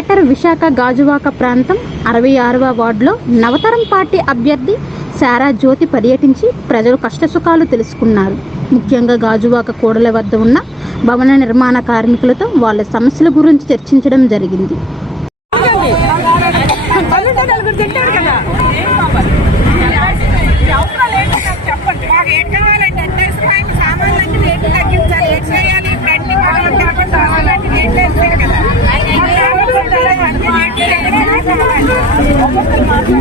Greater Visakha Gajuwaka ప్రాంతం అరవై ఆరవ వార్డులో నవతరం పార్టీ అభ్యర్థి సారా జ్యోతి పర్యటించి ప్రజలు కష్టసుఖాలు తెలుసుకున్నారు. ముఖ్యంగా గాజువాక కూడల వద్ద ఉన్న భవన నిర్మాణ కార్మికులతో వాళ్ళ సమస్యల గురించి చర్చించడం జరిగింది. 我们,나도 생.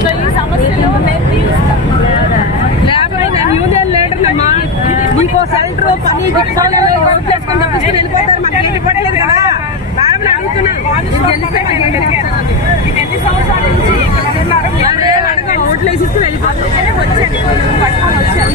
సో ఈ సమస్యలు మేము లేకపోతే నేను యూనియన్ లీడర్ అమ్మా ఇంకో సెంటర్ పని రోడ్ చేసుకుని తప్పించుకుని వెళ్ళిపోతారు మనకి ఏంటి పడలేదు కదా మేడం అడుగుతున్నాను ఎన్ని సంవత్సరాల నుంచి ఓట్లు వేసిస్తూ వెళ్ళిపోతాను వచ్చాను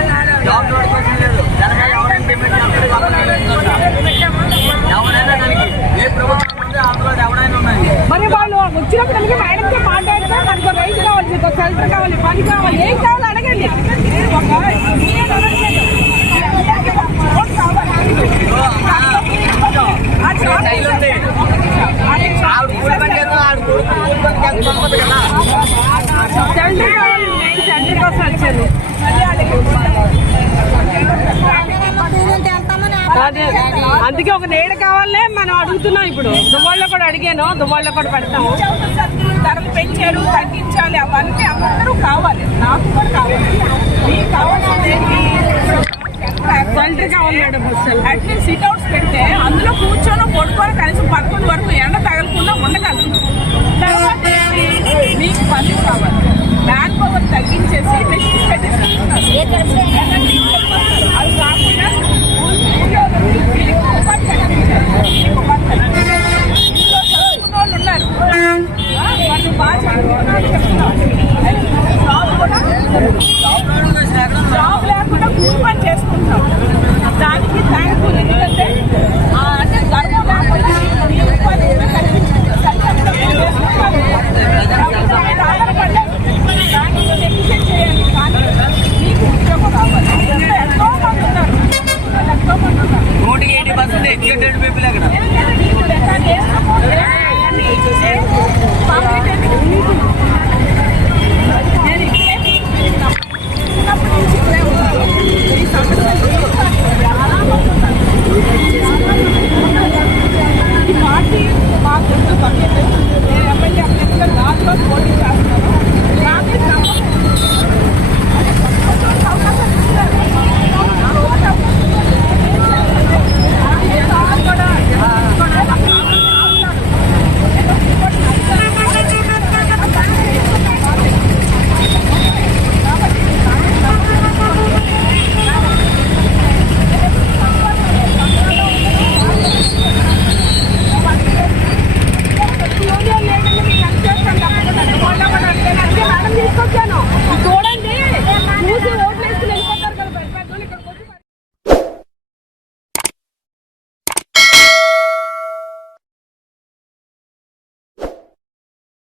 ఒక కలర్ కావాలి పని కావాలి ఏం కావాలి అడగండి. అందుకే ఒక నేడు కావాలే మనం అడుగుతున్నాం ఇప్పుడు. దువ్వాళ్ళు కూడా అడిగాను దువ్వాళ్ళు కూడా పెడతాము. ధరలు పెంచారు తగ్గించాలి అవన్నీ అందరూ కావాలి. నాకు కూడా కావాలి. మీకు కావాలి అట్లీస్ట్ సిట్ అవుట్స్ పెడితే అందులో కూర్చొని పడుకొని కనీసం పదకొండు వరకు ఎండ తగలకుండా ఉండగలం మీకు పనులు కావాలి. Man power 防御阵